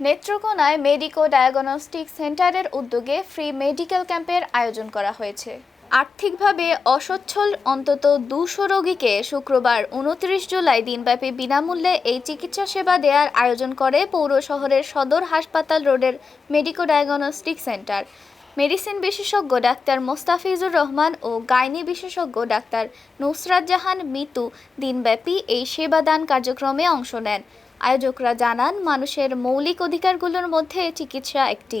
নেত্রকোনায় medico diagnostic সেন্টারের উদ্যোগে free medical ক্যাম্পের আয়োজন করা হয়েছে। আর্থিকভাবে অসচ্ছল অন্তত ২০০ রোগীকে শুক্রবার ২৯ জুলাই দিনব্যাপী বিনামূল্যে এই চিকিৎসা সেবা দেওয়ার আয়োজন করে পৌর শহরের সদর হাসপাতাল রোডের মেডিকো ডায়াগনস্টিক সেন্টার। মেডিসিন বিশেষজ্ঞ ডাক্তার মোস্তাফিজুর রহমান ও গাইনি বিশেষজ্ঞ ডাক্তার নুসরাত জাহান মিতু দিনব্যাপী এই সেবাদান কার্যক্রমে অংশ নেন। আয়োজকরা জানান, মানুষের মৌলিক অধিকারগুলোর মধ্যে চিকিৎসা একটি।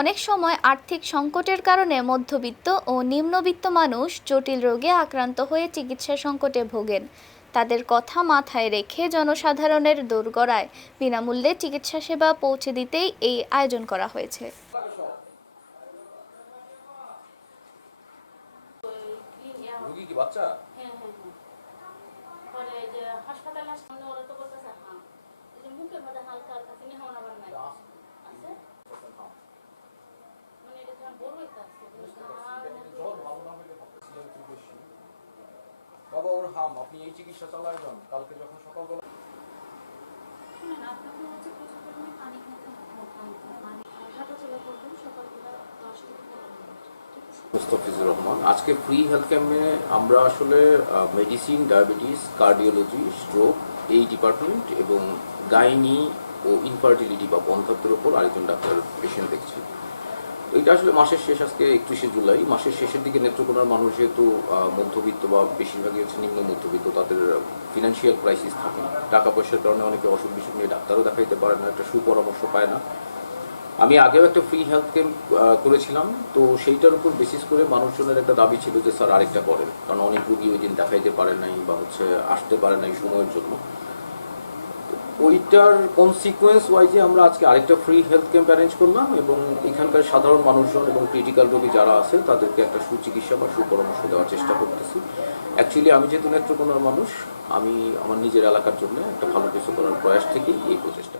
অনেক সময় আর্থিক সংকটের কারণে মধ্যবিত্ত ও নিম্নবিত্ত মানুষ জটিল রোগে আক্রান্ত হয়ে চিকিৎসা সংকটে ভোগেন। তাদের কথা মাথায় রেখে জনসাধারণের দোরগোড়ায় বিনামূল্যে চিকিৎসা সেবা পৌঁছে দিতেই এই আয়োজন করা হয়েছে। বাবা ওর হাম আপনি এই চিকিৎসা চালায় যান, কালকে যখন সকালবেলা মুস্তাফিজুর রহমান। আজকে ফ্রি হেলথ ক্যাম্পে আমরা আসলে মেডিসিন, ডায়াবেটিস, কার্ডিওলজি, স্ট্রোক এই ডিপার্টমেন্ট এবং গাইনি ও ইনফার্টিলিটি বা বন্ধ্যাত্বের ওপর আরেকজন ডাক্তার পেশেন্ট দেখছি। এটা আসলে মাসের শেষ, আজকে 31শে জুলাই। মাসের শেষের দিকে নেত্রকোনার মানুষ যেহেতু মধ্যবিত্ত বা বেশিরভাগই হচ্ছে নিম্ন মধ্যবিত্ত, তাদের ফিনান্সিয়াল ক্রাইসিস থাকে, টাকা পয়সার কারণে অনেকে অসুখ বিসুখ নিয়ে ডাক্তারও দেখাইতে পারে না, একটা সুপরামর্শ পায় না। আমি আগেও একটা ফ্রি হেলথ ক্যাম্প করেছিলাম, তো সেইটার উপর বেসিস করে মানুষজনের একটা দাবি ছিল যে স্যার আরেকটা করেন, কারণ অনেক রুগী ওই দিন দেখাইতে পারে নাই বা আসতে পারে নাই সময়ের জন্য। ওইটার কনসিকুয়েন্স ওয়াইজে আমরা আজকে আরেকটা ফ্রি হেলথ ক্যাম্প অ্যারেঞ্জ করলাম এবং এখানকার সাধারণ মানুষজন এবং ক্রিটিক্যাল রোগী যারা আছে তাদেরকে একটা সুচিকিৎসা বা সুপরামর্শ দেওয়ার চেষ্টা করতেছি। অ্যাকচুয়ালি আমি যেহেতু নেত্রকোনার মানুষ, আমি আমার নিজের এলাকার জন্য একটা ভালো কিছু করার প্রয়াস থেকেই এই প্রচেষ্টা।